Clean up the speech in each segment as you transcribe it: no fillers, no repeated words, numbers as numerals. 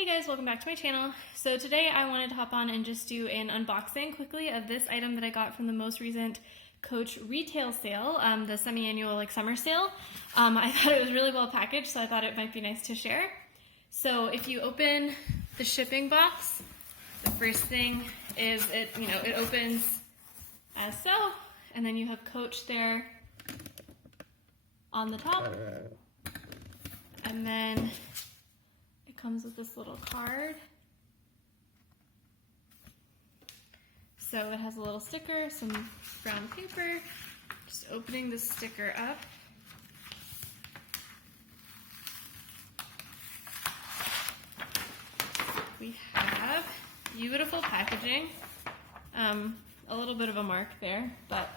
Hey guys, welcome back to my channel. So today I wanted to hop on and just do an unboxing quickly of this item that I got from the most recent Coach retail sale, the semi-annual summer sale. I thought it was really well packaged, so I thought it might be nice to share. So if you open the shipping box, the first thing is it opens as so, and then you have Coach there on the top, and then comes with this little card. So it has a little sticker, some brown paper. Just opening the sticker up. We have beautiful packaging. A little bit of a mark there, but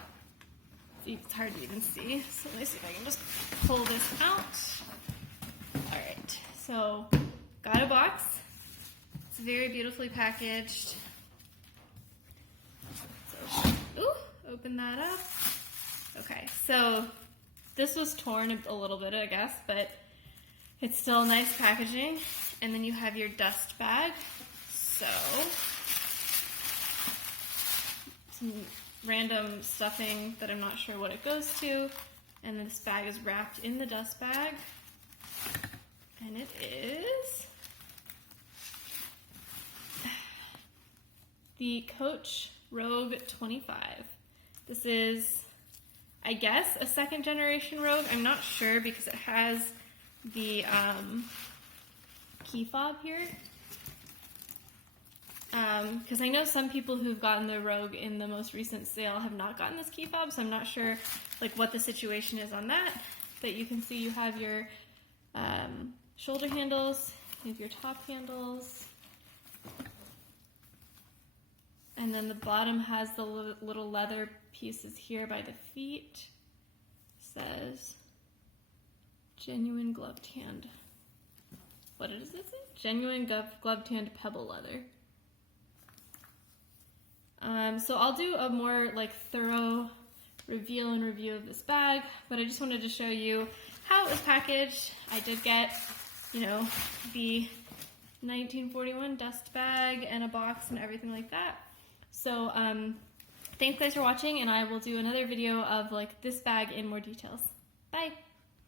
it's hard to even see. So let me see if I can just pull this out. All right, so got a box. It's very beautifully packaged. So, open that up. Okay, so this was torn a little bit, I guess, but it's still nice packaging. And then you have your dust bag. So, some random stuffing that I'm not sure what it goes to. And this bag is wrapped in the dust bag. And it is the Coach Rogue 25. This is, I guess, a second generation Rogue. I'm not sure because it has the key fob here. Because I know some people who've gotten the Rogue in the most recent sale have not gotten this key fob, so I'm not sure what the situation is on that. But you can see you have your shoulder handles, you have your top handles. And then the bottom has the little leather pieces here by the feet. It says genuine gloved hand. What does it say? Genuine gloved hand pebble leather. So I'll do a more thorough reveal and review of this bag, but I just wanted to show you how it was packaged. I did get, the 1941 dust bag and a box and everything like that. So thanks guys for watching, and I will do another video of this bag in more details. Bye!